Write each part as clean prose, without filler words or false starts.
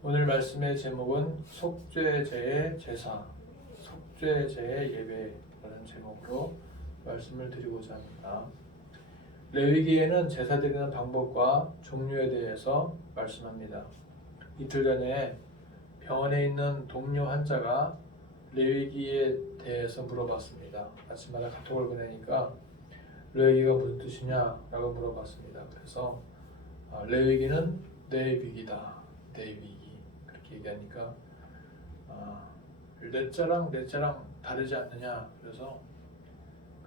오늘 말씀의 제목은 속죄제의 제사, 속죄제의 예배라는 제목으로 말씀을 드리고자 합니다. 레위기에는 제사 드리는 방법과 종류에 대해서 말씀합니다. 이틀 전에 병원에 있는 동료 환자가 레위기에 대해서 물어봤습니다. 아침마다 카톡을 보내니까 레위기가 무슨 뜻이냐라고 물어봤습니다. 그래서 레위기는 내 위기다, 내 위기. 그렇게 얘기하니까 내 자랑 다르지 않느냐. 그래서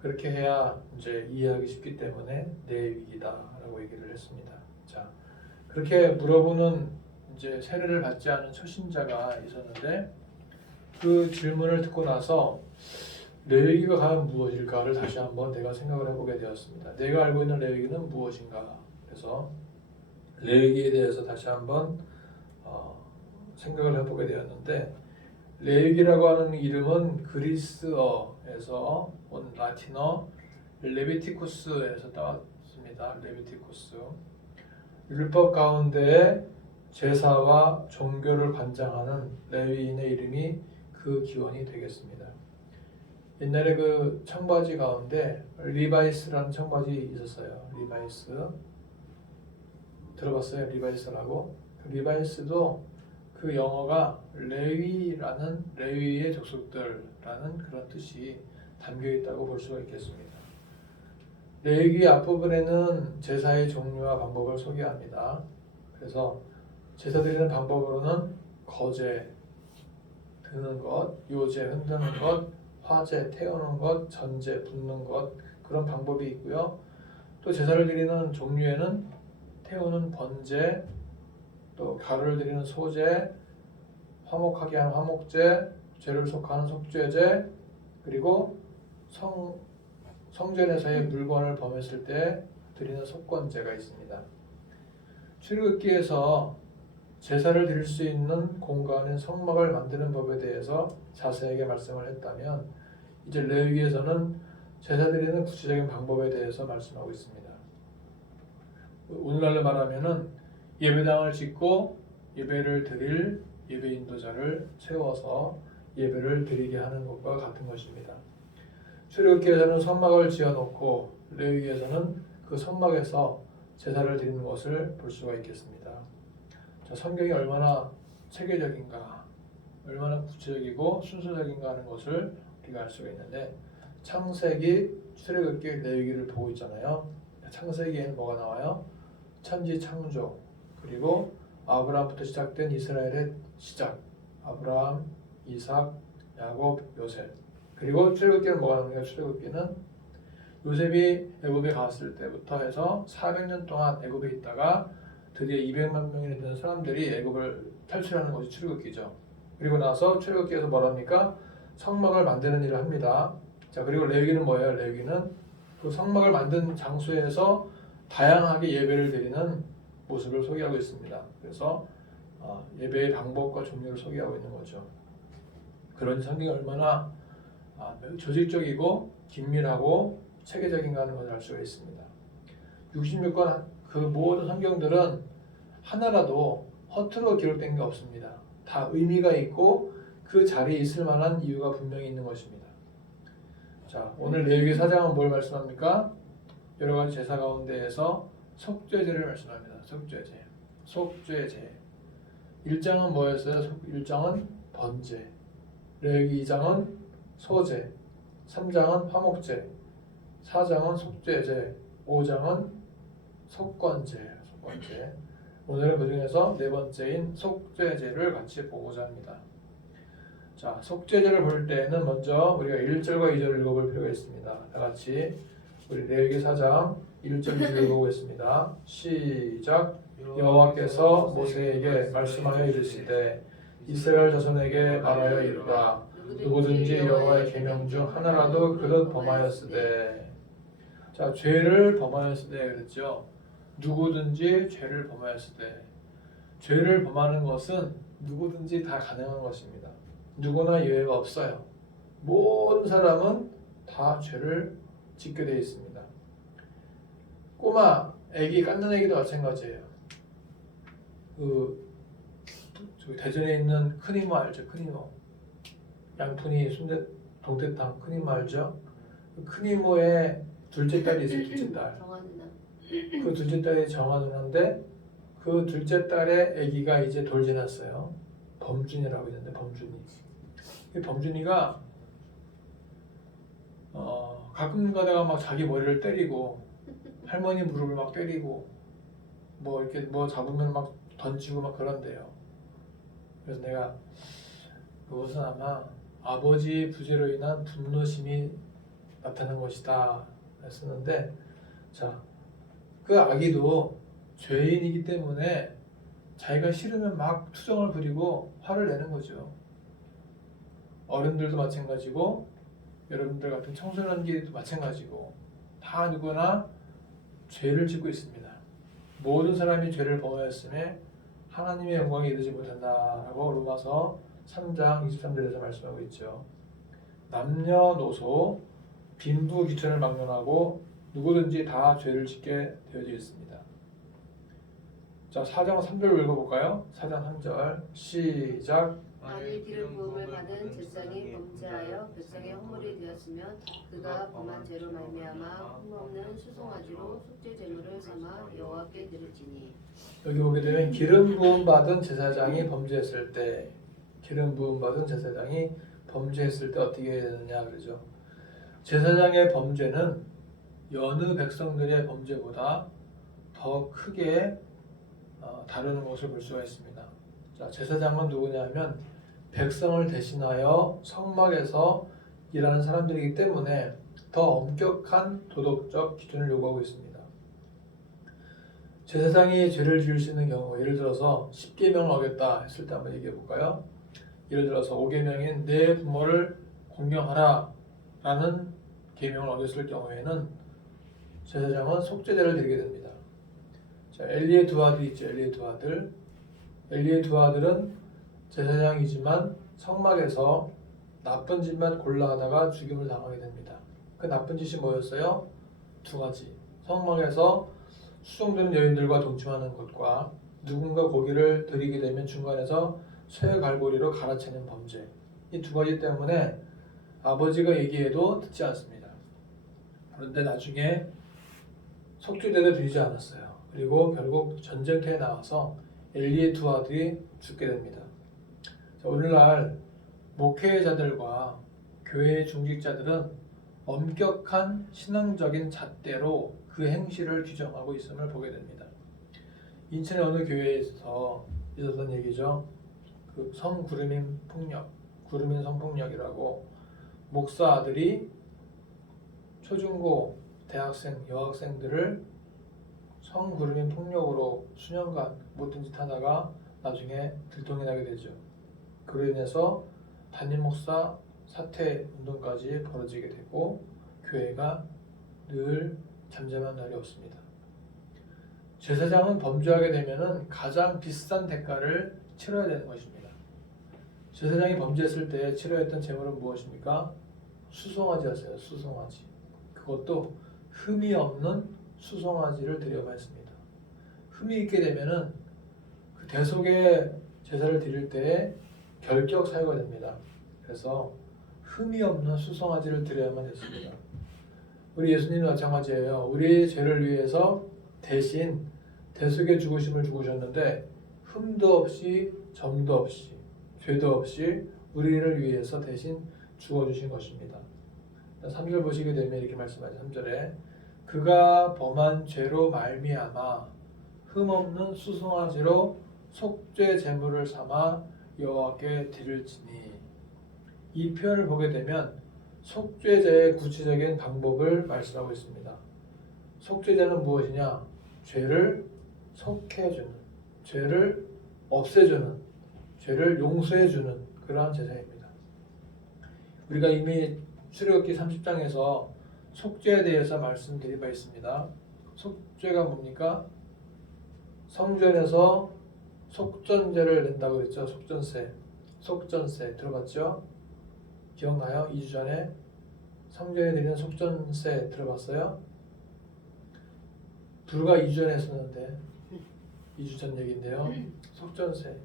그렇게 해야 이제 이해하기 쉽기 때문에 내 위기다라고 얘기를 했습니다. 자, 그렇게 물어보는 이제 세례를 받지 않은 초신자가 있었는데 그 질문을 듣고 나서 레위기가 과연 무엇일까를 다시 한번 내가 생각을 해보게 되었습니다. 내가 알고 있는 레위기는 무엇인가? 그래서 레위기에 대해서 다시 한번 생각을 해보게 되었는데 레위기라고 하는 이름은 그리스어에서 온 라틴어 레비티쿠스에서 따왔습니다. 레비티쿠스. 율법 가운데 제사와 종교를 관장하는 레위인의 이름이 그 기원이 되겠습니다. 옛날에 그 청바지 가운데 리바이스라는 청바지 있었어요. 리바이스 들어봤어요? 리바이스라고? 리바이스도 그 영어가 레위의 족속들라는 그런 뜻이 담겨 있다고 볼 수가 있겠습니다. 레위기 앞부분에는 제사의 종류와 방법을 소개합니다. 그래서 제사 드리는 방법으로는 거제 드는 것, 요제 흔드는 것, 화제 태우는 것, 전제 붓는 것 그런 방법이 있고요. 또 제사를 드리는 종류에는 태우는 번제, 또 가루를 드리는 소제, 화목하게 하는 화목제, 죄를 속하는 속죄제, 그리고 성전에서의 물건을 범했을 때 드리는 속건제가 있습니다. 출애굽기에서 제사를 드릴 수 있는 공간인 성막을 만드는 법에 대해서 자세하게 말씀을 했다면 이제 레위기에서는 제사 드리는 구체적인 방법에 대해서 말씀하고 있습니다. 오늘날로 말하면은 예배당을 짓고 예배를 드릴 예배 인도자를 세워서 예배를 드리게 하는 것과 같은 것입니다. 출애굽기에서는 성막을 지어놓고 레위기에서는 그 성막에서 제사를 드리는 것을 볼 수가 있겠습니다. 자, 성경이 얼마나 체계적인가, 얼마나 구체적이고 순서적인가 하는 것을 우리가 알 수가 있는데 창세기, 출애굽기, 레위기를 보고 있잖아요. 창세기에는 뭐가 나와요? 천지 창조, 그리고 아브라함부터 시작된 이스라엘의 시작, 아브라함, 이삭, 야곱, 요셉. 그리고 출애굽기는 뭐가 나옵니까? 출애굽기는 요셉이 애굽에 갔을 때부터 해서 400년 동안 애굽에 있다가 드디어 200만 명이 되는 사람들이 애굽을 탈출하는 것이 출애굽기죠. 그리고 나서 출애굽기에서 뭐랍니까? 성막을 만드는 일을 합니다. 자, 그리고 레위기는 뭐예요? 레위기는 그 성막을 만든 장소에서 다양하게 예배를 드리는 모습을 소개하고 있습니다. 그래서 예배의 방법과 종류를 소개하고 있는 거죠. 그런 성경이 얼마나 조직적이고 긴밀하고 체계적인가 하는 것을 알 수가 있습니다. 66권 그 모든 성경들은 하나라도 허투루 기록된 게 없습니다. 다 의미가 있고 그 자리에 있을 만한 이유가 분명히 있는 것입니다. 자, 오늘 레위기 4장은 뭘 말씀합니까? 여러 가지 제사 가운데에서 속죄제를 말씀합니다. 속죄제. 1장은 뭐였어요? 1장은 번제, 레위기 2장은 소제, 3장은 화목제, 4장은 속죄제, 5장은 속건제. 오늘은 그 중에서 네 번째인 속죄제를 같이 보고자 합니다. 자, 속죄제를 볼 때는 먼저 우리가 1절과 2절을 읽어볼 필요가 있습니다. 다 같이 우리 레위기 4장 1절 2절 읽어보겠습니다. 시작. 여호와께서 모세에게 말씀하여 이르시되 이스라엘 자손에게 말하여 이르라. 누구든지 여호와의 계명 중 하나라도 그릇 범하였으되. 자, 죄를 범하였으되 그랬죠. 누구든지 죄를 범하였으되. 죄를 범하는 것은 누구든지 다 가능한 것입니다. 누구나 예외가 없어요. 모든 사람은 다 죄를 짓게 되어 있습니다. 꼬마, 애기, 깎는 애기도 마찬가지예요. 대전에 있는 큰 이모 알죠? 큰 이모. 양푼이 순대 동태탕 큰 이모 알죠? 큰 이모의 둘째 딸이 있어요. 둘째 딸. 정한 누나. 그 둘째 딸이 정한 누나인데 그 둘째 딸의 아기가 이제 돌 지났어요. 범준이라고 있는데 범준이. 이 범준이가 가끔 가다가 막 자기 머리를 때리고 할머니 무릎을 막 때리고 뭐 이렇게 뭐 잡으면 막 던지고 막 그런대요. 그래서 내가 그것은 아마 아버지 부재로 인한 분노심이 나타난 것이다 했었는데, 자, 그 아기도 죄인이기 때문에 자기가 싫으면 막 투정을 부리고 화를 내는 거죠. 어른들도 마찬가지고 여러분들 같은 청소년기도 마찬가지고 다 누구나 죄를 짓고 있습니다. 모든 사람이 죄를 범하였음에 하나님의 영광에 이르지 못한다라고 로마서 3장 23절에서 말씀하고 있죠. 남녀노소 빈부귀천을 막론하고 누구든지 다 죄를 짓게 되어져 있습니다. 자, 4장 3절 읽어볼까요? 4장 3절 시작. 만일 기름 부음을 받은 제사장이 범죄하여 백성의 허물이 되었으면 그가 범한 죄로 말미암아 흠없는 수송아지로 속죄 제물을 삼아 여호와께 드릴지니. 여기 보게 되면 기름 부음 받은 제사장이 범죄했을 때, 기름 부음 받은 제사장이 범죄했을 때 어떻게 해야 되느냐 그러죠. 제사장의 범죄는 여느 백성들의 범죄보다 더 크게 다루는 것을 볼 수가 있습니다. 자, 제사장은 누구냐면 백성을 대신하여 성막에서 일하는 사람들이기 때문에 더 엄격한 도덕적 기준을 요구하고 있습니다. 제사장이 죄를 지을 수 있는 경우, 예를 들어서 10계명을 어겼다 했을 때 한번 얘기해 볼까요? 예를 들어서 5계명인 내 부모를 공경하라 라는 계명을 어겼을 경우에는 제사장은 속죄제를 드리게 됩니다. 자, 엘리의 두 아들이 있죠. 엘리의 두 아들. 엘리의 두 아들은 제사장이지만 성막에서 나쁜 짓만 골라 하다가 죽임을 당하게 됩니다. 그 나쁜 짓이 뭐였어요? 두 가지. 성막에서 수종되는 여인들과 동침하는 것과 누군가 고기를 드리게 되면 중간에서 쇠 갈고리로 갈아채는 범죄. 이 두 가지 때문에 아버지가 얘기해도 듣지 않습니다. 그런데 나중에 속죄제도 드리지 않았어요. 그리고 결국 전쟁터에 나와서 엘리의 두 아들이 죽게 됩니다. 자, 오늘날 목회자들과 교회 중직자들은 엄격한 신앙적인 잣대로 그 행실을 규정하고 있음을 보게 됩니다. 인천의 어느 교회에서 있었던 얘기죠. 그 성구르민 폭력, 구르민 성폭력이라고 목사 아들이 초중고 대학생, 여학생들을 성구르민 폭력으로 수년간 못된 짓 하다가 나중에 들통이 나게 되죠. 그로 인해서 담임 목사 사퇴 운동까지 벌어지게 되고 교회가 늘 잠잠한 날이 없습니다. 제사장은 범죄하게 되면은 가장 비싼 대가를 치러야 되는 것입니다. 제사장이 범죄했을 때 치러야 했던 제물은 무엇입니까? 수송아지였어요. 수송아지. 그것도 흠이 없는 수송아지를 드려야 했습니다. 흠이 있게 되면은 그 대속의 제사를 드릴 때에 결격 사유가 됩니다. 그래서 흠이 없는 수송아지를 드려야만 했습니다. 우리 예수님은 마찬가지예요. 우리의 죄를 위해서 대신 대속의 죽으심을 죽으셨는데 흠도 없이 점도 없이 죄도 없이 우리를 위해서 대신 죽어주신 것입니다. 3절 보시게 되면 이렇게 말씀하죠. 3절에 그가 범한 죄로 말미암아 흠없는 수송아지로 속죄 제물을 삼아 여호와께 드릴지니. 이 표현을 보게 되면 속죄제의 구체적인 방법을 말씀하고 있습니다. 속죄제는 무엇이냐? 죄를 속해주는, 죄를 없애주는, 죄를 용서해주는 그러한 제사입니다. 우리가 이미 출애굽기 30장에서 속죄에 대해서 말씀드린 바 있습니다. 속죄가 뭡니까? 성전에서 속전제를 낸다고 그랬죠. 속전세 들어봤죠? 기억나요? 2주 전에 성전에 드리는 속전세 들어봤어요? 불과 2주 전에 했었는데 2주 전 얘기인데요. 속전세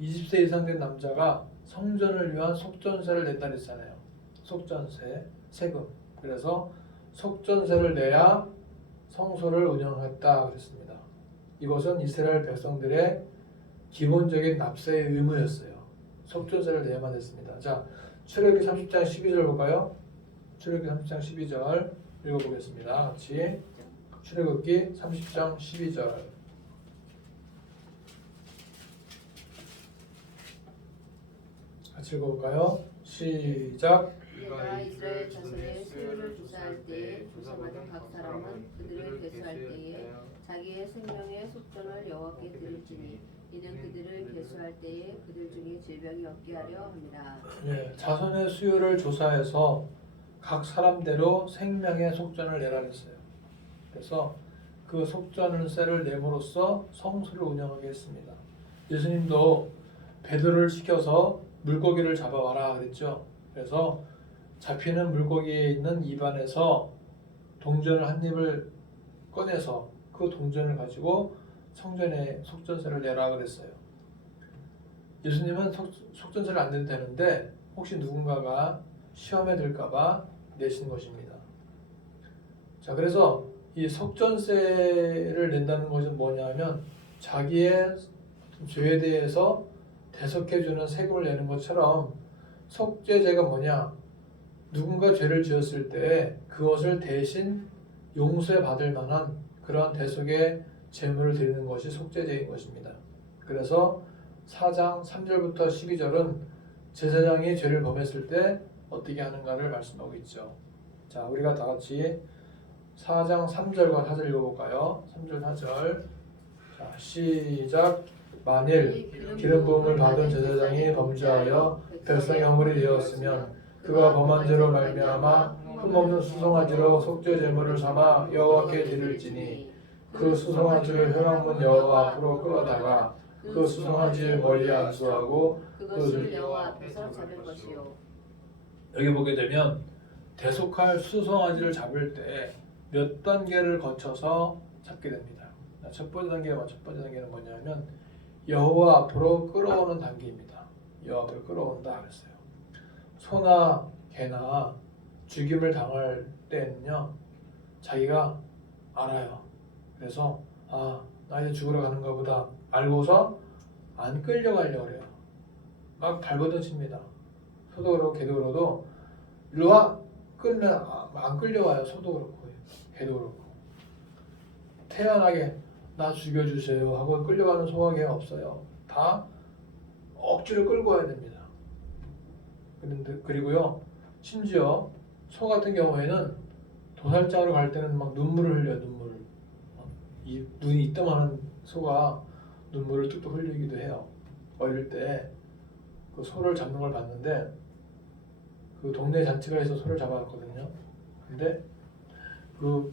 20세 이상 된 남자가 성전을 위한 속전세를 낸다 그랬잖아요. 속전세, 세금. 그래서 속전세를 내야 성소를 운영했다 그랬습니다. 이것은 이스라엘 백성들의 기본적인 납세의 의무였어요. 속전세를 내야만 했습니다. 자, 출애굽기 30장 12절 볼까요? 출애굽기 30장 12절 읽어보겠습니다. 같이 출애굽기 30장 12절 같이 읽어볼까요? 시작. 내가 이스라엘 자손의 수요를 조사할 때에 조사받은 각 사람은 그들을 계수할 때에 자기의 생명의 속전을 여호와께 드릴지니 이는 그들을 계수할 때에 그들 중에 질병이 없게 하려 함이라. 네, 자손의 수요를 조사해서 각 사람대로 생명의 속전을 내라 했어요. 그래서 그 속전세를 내므로써 성소를 운영하게 했습니다. 예수님도 베드로를 시켜서 물고기를 잡아와라 그랬죠. 그래서 잡히는 물고기에 있는 입안에서 동전을 한 입을 꺼내서 그 동전을 가지고 성전에 속전세를 내라 그랬어요. 예수님은 속전세를 안 내도 되는데 혹시 누군가가 시험에 들까봐 내신 것입니다. 자, 그래서 이 속전세를 낸다는 것은 뭐냐면 자기의 죄에 대해서 대속해주는 세금을 내는 것처럼 속죄제가 뭐냐? 누군가 죄를 지었을 때 그것을 대신 용서해 받을 만한 그러한 대속의 제물을 드리는 것이 속죄제인 것입니다. 그래서 4장 3절부터 12절은 제사장이 죄를 범했을 때 어떻게 하는가를 말씀하고 있죠. 자, 우리가 다 같이 4장 3절과 4절 읽어볼까요? 3절 4절 자, 시작. 만일 기름 부음을 받은 제사장이 범죄하여 백성의 허물이 되었으면 그가 범한 죄로 말미암아 흠없는 수송아지로 속죄 제물을 삼아 여호와께 드릴지니 그 수송아지를 회막문 여호와 앞으로 끌어다가 그 수송아지의 머리에 안수하고 그것을 여호와 앞에서 잡을 것이요. 여기 보게 되면 대속할 수송아지를 잡을 때 몇 단계를 거쳐서 잡게 됩니다. 첫 번째 단계는 뭐냐면 여호와 앞으로 끌어오는 단계입니다. 여호와 앞으로 끌어온다 그랬어요. 소나 개나 죽임을 당할 때는요, 자기가 알아요. 그래서 나 이제 죽으러 가는가 보다 알고서 안 끌려가려고 그래요. 막 발버둥 칩니다. 소도 그렇고 개도 그렇고 일로 와! 끌면 안 끌려와요. 소도 그렇고 개도 그렇고. 태연하게 나 죽여주세요 하고 끌려가는 소와 개가 없어요. 다 억지로 끌고 와야 됩니다. 그리고요, 심지어 소 같은 경우에는 도살장으로 갈 때는 막 눈물을 흘려요. 눈물을. 이 눈이 이따만한 소가 눈물을 뚝뚝 흘리기도 해요. 어릴 때 그 소를 잡는 걸 봤는데 그 동네 잔치가 있어 소를 잡아왔거든요. 근데 그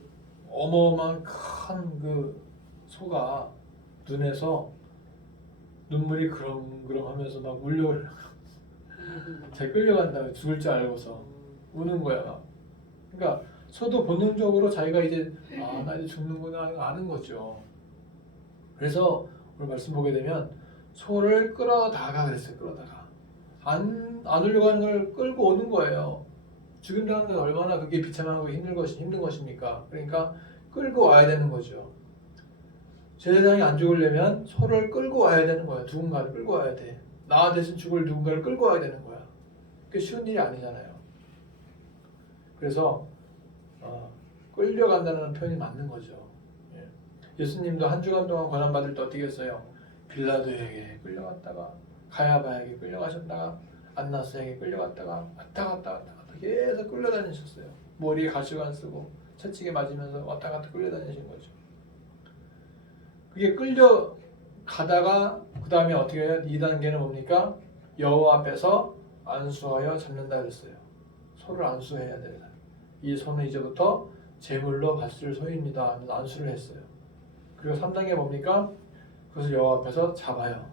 어마어마한 큰 그 소가 눈에서 눈물이 그렁그렁하면서 막 울려고 잘 끌려간다. 죽을 줄 알고서 우는 거야. 막. 그러니까 소도 본능적으로 자기가 이제 나 이제 죽는구나 아는 거죠. 그래서 오늘 말씀 보게 되면 소를 끌어다가 그랬어요. 끌어다가 안 울려고 하는 걸 끌고 오는 거예요. 죽인다는 건 얼마나 그게 비참하고 힘든 것입니까? 그러니까 끌고 와야 되는 거죠. 제사장이 안 죽으려면 소를 끌고 와야 되는 거야. 누군가를 끌고 와야 돼. 나 대신 죽을 누군가를 끌고 와야 되는 거야. 그게 쉬운 일이 아니잖아요. 그래서 끌려간다는 표현이 맞는 거죠. 예수님도 한 주간 동안 고난받을 때 어떻게 했어요? 빌라도에게 끌려갔다가 가야바에게 끌려가셨다가 안나스에게 끌려갔다가 왔다 갔다 계속 끌려다니셨어요. 머리에 가시관 쓰고 채찍에 맞으면서 왔다 갔다 끌려다니신 거죠. 그게 끌려가다가 그 다음에 어떻게 해요? 2단계는 뭡니까? 여호와 앞에서 안수하여 잡는다 그랬어요. 소를 안수해야 됩니다. 이 소는 이제부터 제물로 바칠 소입니다. 안수를 했어요. 그리고 3단계 뭡니까? 그것을 여호와 앞에서 잡아요.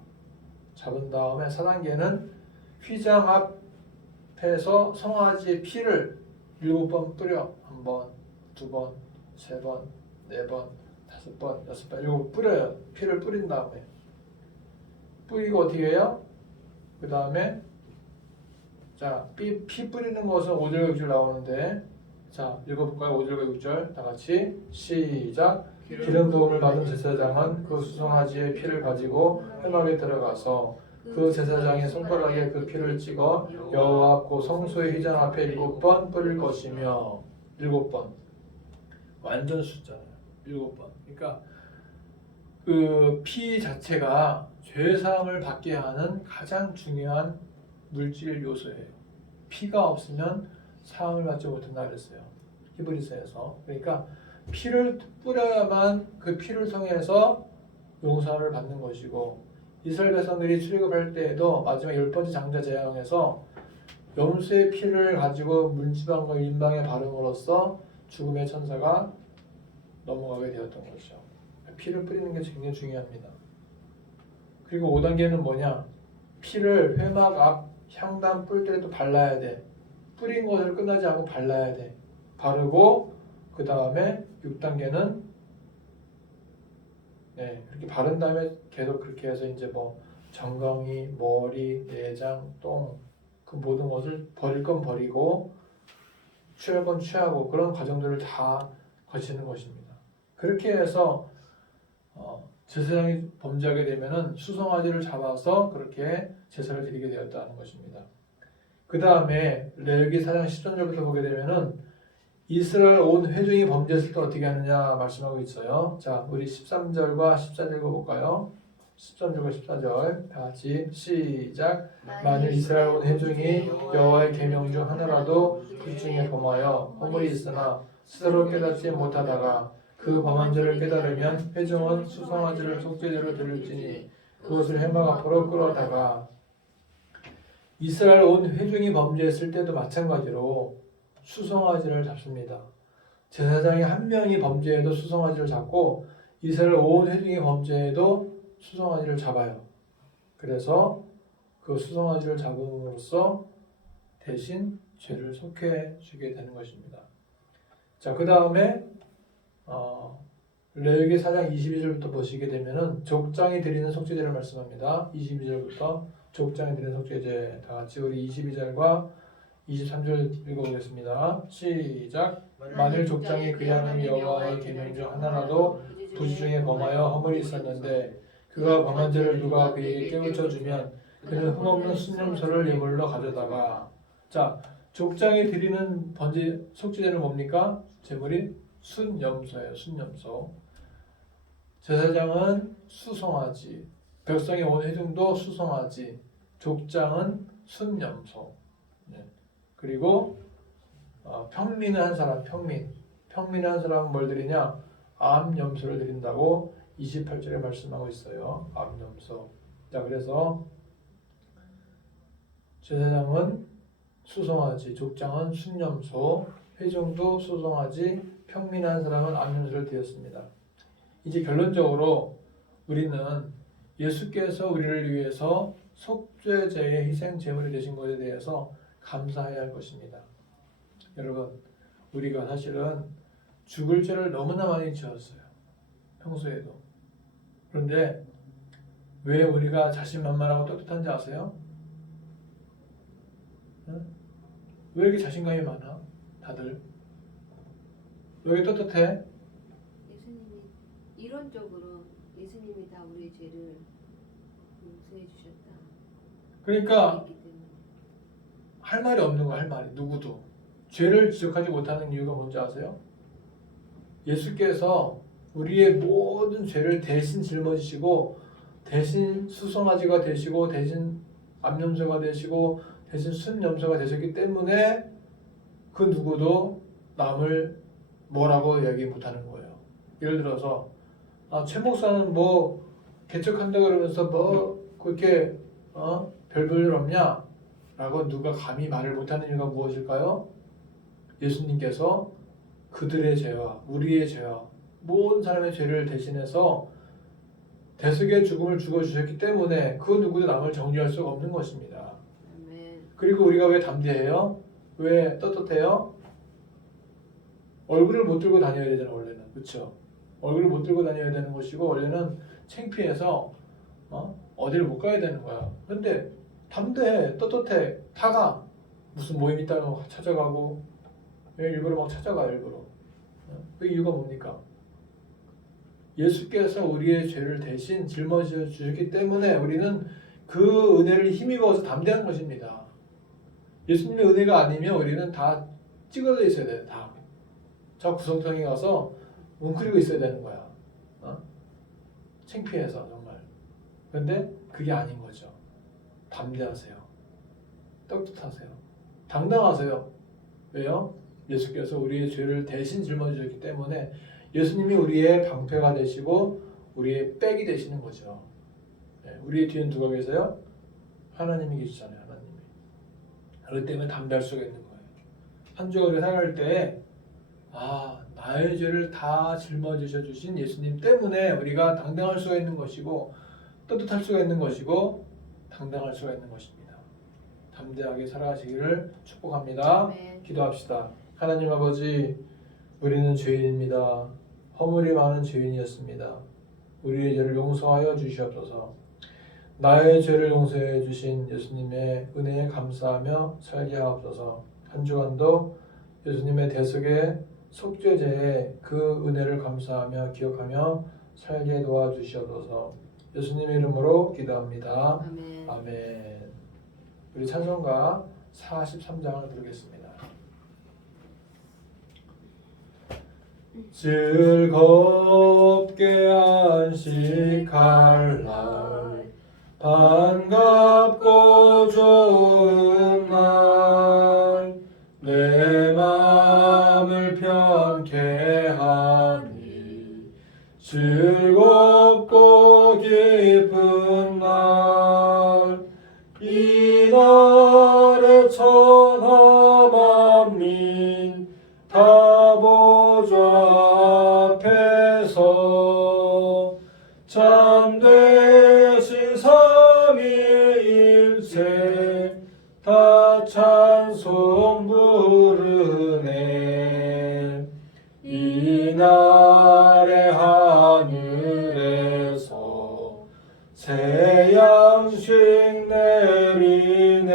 잡은 다음에 4단계는 휘장 앞에서 송아지의 피를 7번 뿌려. 1번, 2번, 3번, 4번, 5번, 6번, 7번 뿌려요. 피를 뿌린 다음에 뿌리고 어떻게 해요? 그 다음에 자, 피 뿌리는 것은 5절과 6절 나오는데 자, 읽어볼까요? 5절과 6절 다 같이 시작. 기름 부음을 받은 제사장은 그 수송아지의 피를 가지고 회막에 들어가서 그 제사장의 손가락에 그 피를 찍어 여호와 앞 곧 성소의 휘장 앞에 7번 뿌릴 것이며 7번 완전 숫자예요. 7번. 그러니까 그 피 자체가 죄사함을 받게 하는 가장 중요한 물질 요소예요. 피가 없으면 사함을 받지 못한다 그랬어요. 히브리서에서. 그러니까 피를 뿌려야만 그 피를 통해서 용서를 받는 것이고 이스라엘 백성들이 출애굽할 때에도 마지막 10번째 장자 재앙에서 염소의 피를 가지고 문지방과 인방에 바름으로써 죽음의 천사가 넘어가게 되었던 것이죠. 피를 뿌리는 게 굉장히 중요합니다. 그리고 5단계는 뭐냐? 피를 회막 앞 향단 뿔들에 또 발라야 돼. 뿌린 것을 끝나지 않고 발라야 돼. 바르고 그 다음에 6단계는 그렇게 바른 다음에 계속 그렇게 해서 이제 뭐 정강이, 머리, 내장, 똥 그 모든 것을 버릴 건 버리고 취할 건 취하고 그런 과정들을 다 거치는 것입니다. 그렇게 해서 제사장이 범죄하게 되면은 수송아지를 잡아서 그렇게 제사를 드리게 되었다는 것입니다. 그 다음에 레위기 4장 10절부터 보게 되면은 이스라엘 온 회중이 범죄했을 때 어떻게 하느냐 말씀하고 있어요. 자, 우리 13절과 14절 읽어볼까요? 13절과 14절 다 같이 시작. 만일 이스라엘 온 회중이 여호와의 계명 중 하나라도 그 중에 범하여 허물이 있으나 스스로 깨닫지 못하다가 그 범한 죄를 깨달으면 회중은 수송아지를 속죄제로 드릴지니 그것을 회막 앞으로 끌어다가 이스라엘 온 회중이 범죄했을 때도 마찬가지로 수송아지를 잡습니다. 제사장이 한 명이 범죄해도 수송아지를 잡고 이스라엘 온 회중이 범죄해도 수송아지를 잡아요. 그래서 그 수송아지를 잡음으로써 대신 죄를 속해 주게 되는 것입니다. 자, 그 다음에 레위기 4장 22절부터 보시게 되면은 족장이 드리는 속죄제를 말씀합니다. 22절부터 족장이 드리는 속죄제 다 같이 우리 22절과 23절 읽어보겠습니다. 시작. 만일 족장이 그의 하나님 여호와의 계명 중 하나라도 부지 중에 범하여 허물이 있었는데 그가 범한 죄를 누가 그에게 깨우쳐 주면 그는 흠없는 순념소를 예물로 가져다가 자, 족장이 드리는 번제 속죄제는 뭡니까? 제물이 순염소예요. 순염소. 제사장은 수송아지, 백성의 온 회중도 수송아지, 족장은 순염소. 그리고 평민의 한 사람, 평민의 한 사람은 뭘 드리냐? 암염소를 드린다고 28절에 말씀하고 있어요. 암염소. 자, 그래서 제사장은 수송아지, 족장은 순염소, 회중도 수송아지, 평민의 한 사람은 암염소를 드렸습니다. 이제 결론적으로 우리는 예수께서 우리를 위해서 속죄제의 희생 제물이 되신 것에 대해서 감사해야 할 것입니다. 여러분, 우리가 사실은 죽을 죄를 너무나 많이 지었어요. 평소에도. 그런데 왜 우리가 자신만만하고 떳떳한지 아세요? 응? 왜 이렇게 자신감이 많아? 다들. 왜 이렇게 떳떳해? 예수님이 이론적으로 예수님이 다 우리의 죄를 용서해 주셨다. 그러니까 있기 때문에. 할 말이 없는 거야, 할 말이. 누구도. 죄를 지적하지 못하는 이유가 뭔지 아세요? 예수께서 우리의 모든 죄를 대신 짊어지시고 대신 수송아지가 되시고 대신 암염소가 되시고 대신 순염소가 되셨기 때문에 그 누구도 남을 뭐라고 이야기 못하는 거예요. 예를 들어서 최 목사는 뭐 개척한다 그러면서 뭐 그렇게 별 볼 일 없냐? 라고 누가 감히 말을 못하는 이유가 무엇일까요? 예수님께서 그들의 죄와 우리의 죄와 모든 사람의 죄를 대신해서 대속의 죽음을 죽어주셨기 때문에 그 누구도 남을 정죄할 수가 없는 것입니다. 아멘. 그리고 우리가 왜 담대해요? 왜 떳떳해요? 얼굴을 못 들고 다녀야 되잖아 원래는. 그렇죠? 얼굴을 못 들고 다녀야 되는 것이고 원래는 창피해서 어디를 못 가야 되는 거야. 근데 담대해, 떳떳해, 다가 무슨 모임 있다고 찾아가고 일부러 막 찾아가 일부러. 그 이유가 뭡니까? 예수께서 우리의 죄를 대신 짊어져 주셨기 때문에 우리는 그 은혜를 힘입어서 담대한 것입니다. 예수님의 은혜가 아니면 우리는 다 찌그러져 있어야 돼. 다. 저 구석탱이 가서 웅크리고 있어야 되는 거야. 창피해서 정말. 근데 그게 아닌 거죠. 담대하세요. 떳떳하세요. 당당하세요. 왜요? 예수께서 우리의 죄를 대신 짊어져 주셨기 때문에 예수님이 우리의 방패가 되시고 우리의 백이 되시는 거죠. 우리의 뒤엔 누가 계세요? 하나님이 계시잖아요. 하나님이. 그렇기 때문에 담대할 수가 있는 거예요. 한 주간을 살아갈 때 나의 죄를 다 짊어지셔 주신 예수님 때문에 우리가 당당할 수가 있는 것이고 떳떳할 수가 있는 것이고 당당할 수가 있는 것입니다. 담대하게 살아가시기를 축복합니다. 네. 기도합시다. 하나님 아버지, 우리는 죄인입니다. 허물이 많은 죄인이었습니다. 우리의 죄를 용서하여 주시옵소서. 나의 죄를 용서해 주신 예수님의 은혜에 감사하며 살게 하옵소서. 한 주간도 예수님의 대속의 속죄제에 그 은혜를 감사하며 기억하며 살게 도와주시옵소서. 예수님의 이름으로 기도합니다. 아멘. 아멘. 우리 찬송가 43장을 부르겠습니다. 즐겁게 안식할 날, 반갑고 좋은 날, 내 마음을 편케 하니 즐겁고 기쁜 날, 이날에 천하 만민 다 보좌 앞에서 참되신 삼위일체 다 찬송 부르네. 이날의 하늘에서 새 양식 내리네.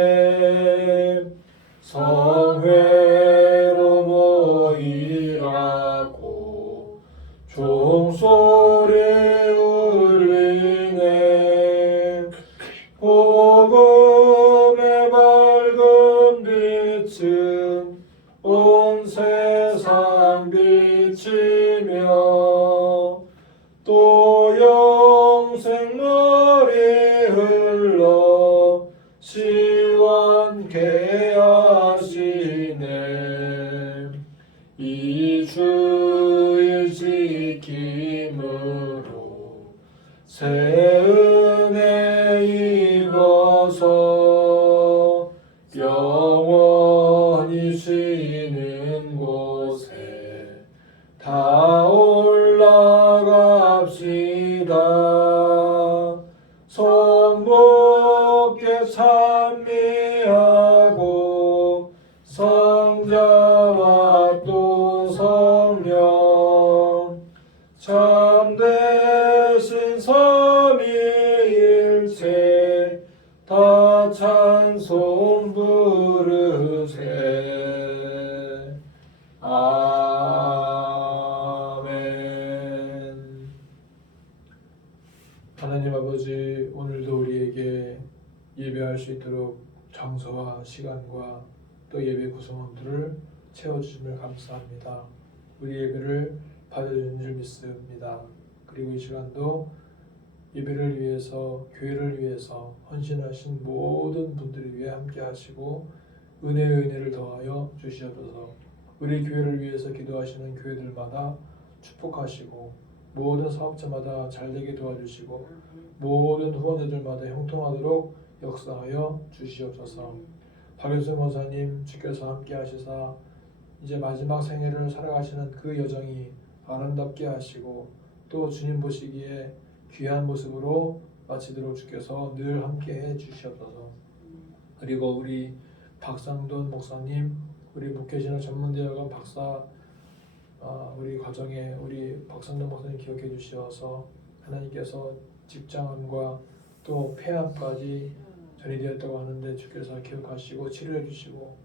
성회로 모이라고 종소리 울리네. 복음의 밝은 빛은 온 세상 비치며 또 영생물이 흘러 시원케 하시네. 이 주일 지킴으로 새 은혜 입어서 영원히 쉬는 곳에 다 올라갑시다. 성복께 찬미하고 성자와 또 성령 참되신 삼위일체 다 찬송 부르세. 아멘. 하나님 아버지, 오늘도 우리에게 예배할 수 있도록 장소와 시간과 또 예배 구성원들을 채워주심을 감사합니다. 우리 예배를 받아주신 줄 믿습니다. 그리고 이 시간도 예배를 위해서, 교회를 위해서 헌신하신 모든 분들을 위해 함께 하시고 은혜의 은혜를 더하여 주시옵소서. 우리 교회를 위해서 기도하시는 교회들마다 축복하시고 모든 사업자마다 잘되게 도와주시고 모든 후원자들마다 형통하도록 역사하여 주시옵소서. 박일순 권사님 주께서 함께 하시사 이제 마지막 생애를 살아가시는 그 여정이 아름답게 하시고 또 주님 보시기에 귀한 모습으로 마치도록 주께서 늘 함께해 주시옵소서. 그리고 우리 박상돈 목사님, 우리 목회신학 전문대학원 박사, 우리 가정에 우리 박상돈 목사님 기억해 주시어서 하나님께서 직장암과 또 폐암까지 전이되었다고 하는데 주께서 기억하시고 치료해 주시고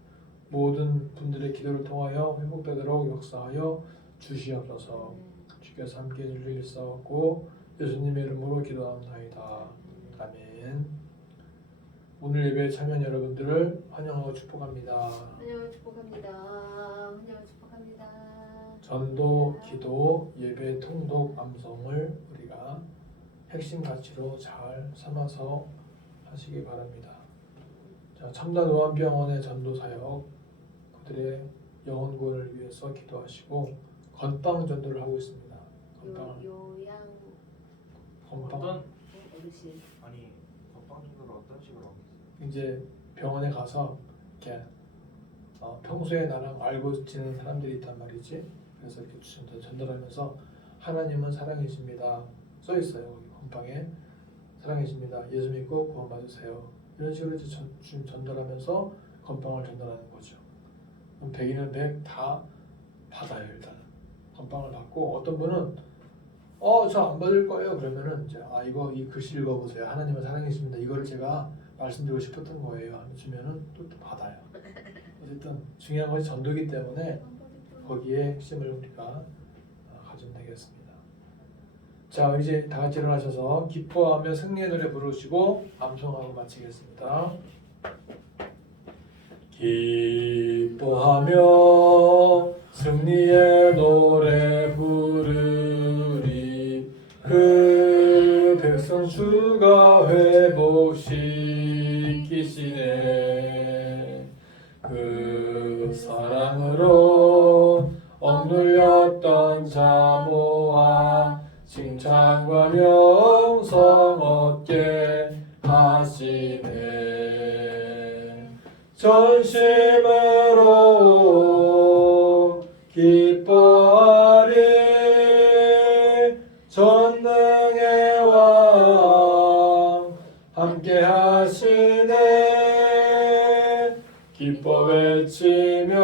모든 분들의 기도를 통하여 회복되도록 역사하여 주시옵소서. 주께서 함께 해줄 일 있사옵고 예수님의 이름으로 기도합나이다. 아멘. 오늘 예배에 참여한 여러분들을 환영하고 축복합니다. 환영을 축복합니다. 환영을 축복합니다. 전도, 기도, 예배, 통독, 암송을 우리가 핵심 가치로 잘 삼아서 하시기 바랍니다. 자, 첨단 요한병원의 전도 사역 그들의 영혼 구원을 위해서 기도하시고 건빵 전도를 하고 있습니다. 건빵 요양 건빵 어르신 아니 건빵 정도를 어떤 식으로 하고 있어요? 이제 병원에 가서 이렇게 평소에 나랑 알고 지내는 사람들이 있단 말이지. 그래서 이렇게 전달하면서 하나님은 사랑이십니다. 써 있어요. 거기 건빵에 사랑이십니다. 예수 믿고 구원 받으세요. 이런 식으로 이제 전달하면서 건빵을 전달하는 거죠. 그럼 100이면 100 다 받아요. 일단은 건빵을 받고 어떤 분은 저 안 받을 거예요. 그러면은 이제 이거 이 글씨 읽어보세요. 하나님은 사랑이십니다. 이거를 제가 말씀드리고 싶었던 거예요. 하면 주면은 또 받아요. 어쨌든 중요한 것이 전도이기 때문에 거기에 핵심을 우리가 가지면 되겠습니다. 자, 이제 다 같이 일어나셔서 기뻐하며 승리의 노래 부르시고 암송하고 마치겠습니다. 기뻐하며 승리의 노래 부르리 그 백성 주가 회복시키시네 그 사랑으로 억눌렸던 자 모아 칭찬과 명성 얻게 하시네 전심으로 기뻐하리 전능의 왕 함께 하시네 기뻐 외치며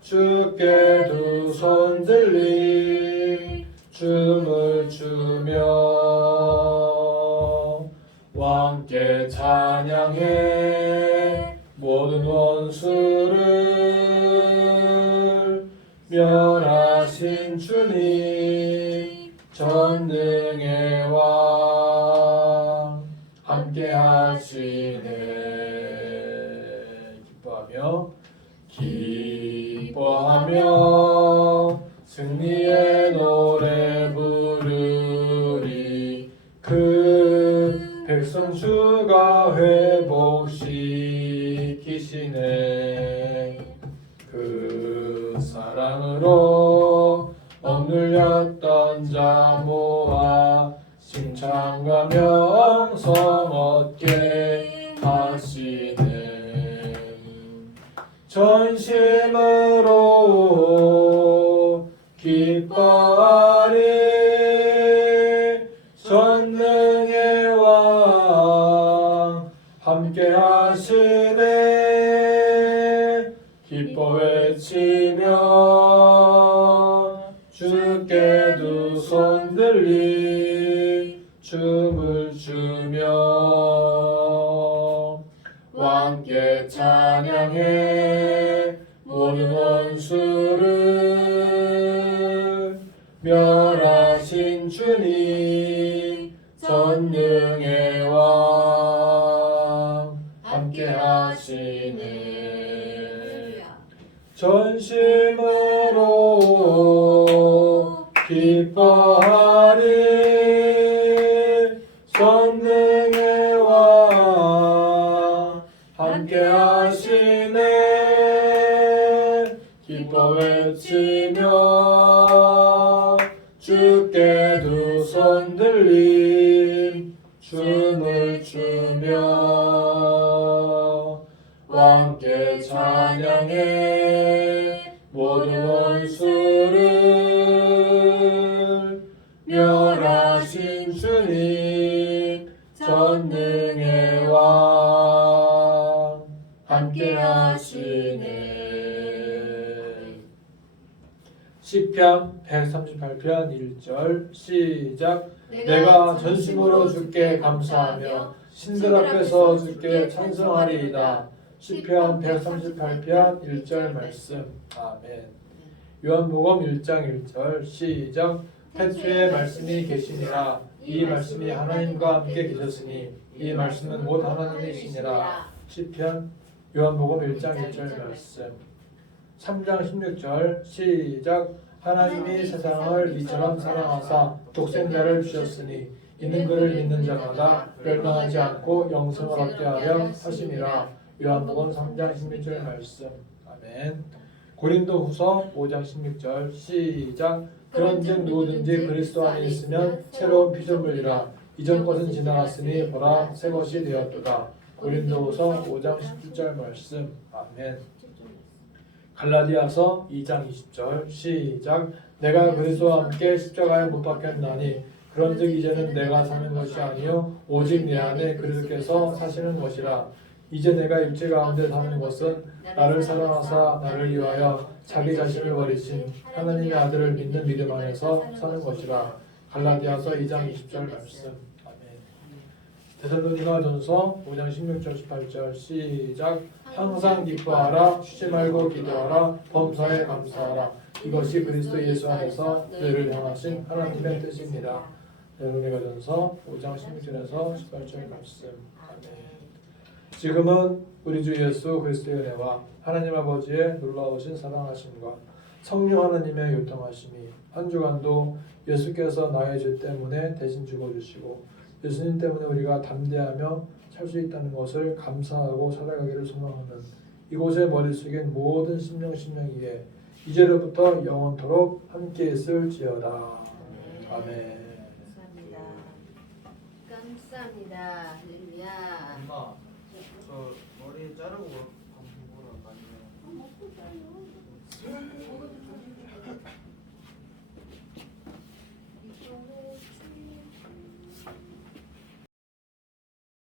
주께 두 손 들리 춤을 추며 왕께 찬양해 모든 원수를 멸하신 주님 전능의 왕 함께 하시네 기뻐하며 승리의 노래 부르리 그 백성 주가 회복시키시네 그 사랑으로 억눌렸던 자 모아 칭찬과 명성 얻게 하시네 전심으로 기뻐하리 전능의 왕 함께 하시네 기뻐 외치며 주께 두 손 들리 춤을 추며 왕께 찬양해 모든 원수를 멸하신 주님 전능의 왕 함께 하시네 전심으로 기뻐하리 전능의 왕 함께 하시네 기뻐 외치며 주께 두 손 들림 춤을 추며 왕께 찬양해 모든 원수를 멸하신 주님 전능의 왕 함께 하시네 시편 138편 1절 시작 내가 전심으로 주께 감사하며 신들 앞에서 주께 찬송하리이다. 시편 138편 1절 말씀. 아멘. 요한복음 1장 1절 시작. 태초에 말씀이 계시니라. 이 말씀이 하나님과 함께 계셨으니 이 말씀은 곧 하나님이시니라. 시편 요한복음 1장 1절 말씀. 3장 16절 시작. 하나님이 세상을 이처럼 사랑하사 독생자를 주셨으니 이는 그를 믿는 자마다 멸망하지 않고 영생을 얻게 하려 하심이라. 요한복음 3장 16절 말씀. 아멘. 고린도후서 5장 16절 시작. 그런즉 누구든지 그리스도 안에 있으면 새로운 피조물이라. 이전 것은 지나갔으니 보라 새 것이 되었도다. 고린도후서 5장 17절 말씀. 아멘. 갈라디아서 2장 20절 시작. 내가 그리스도와 함께 십자가에 못 박혔나니 그런즉 이제는 내가 사는 것이 아니요 오직 내 안에 그리스도께서 사시는 것이라. 이제 내가 육체 가운데 사는 것은 나를 사랑하사 나를 위하여 자기 자신을 버리신 하나님의 아들을 믿는 믿음 안에서 사는 것이라. 갈라디아서 2장 20절 말씀. 데살로니가전서 5장 16절 18절 시작. 항상 기뻐하라 쉬지 말고 기도하라 범사에 감사하라 이것이 그리스도 예수 안에서 너희를 향하신 하나님의 뜻입니다. 데살로니가전서 5장 16절에서 18절 말씀. 아멘. 지금은 우리 주 예수 그리스도의 은혜와 하나님 아버지의 놀라우신 사랑하심과 성령 하나님의 요통하심이 한 주간도 예수께서 나의 죄 때문에 대신 죽어주시고 예수님 때문에 우리가 담대하며 살 수 있다는 것을 감사하고 살아가기를 소망하는 이곳의 머릿속엔 모든 심령이에 이제로부터 영원토록 함께 있을지어다. 아멘. 감사합니다. 할렐루야. 엄마, 저 머리 자르고 방송 보러 가요. 먹고 자요.